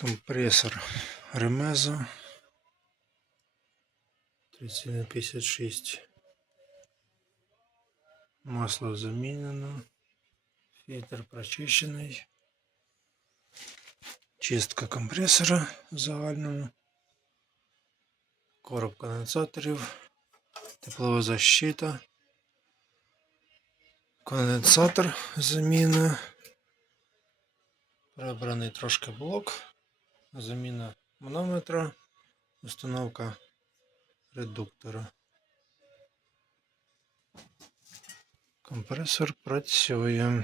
Компресор Ремезо 3156. Масло замінено. Фильтр прочищений. Чистка компресора в загальному. Короб конденсаторів. Теплова защита. Конденсатор заміна. Прибраний трошки блок. Заміна манометра. Установка редуктора. Компресор працює.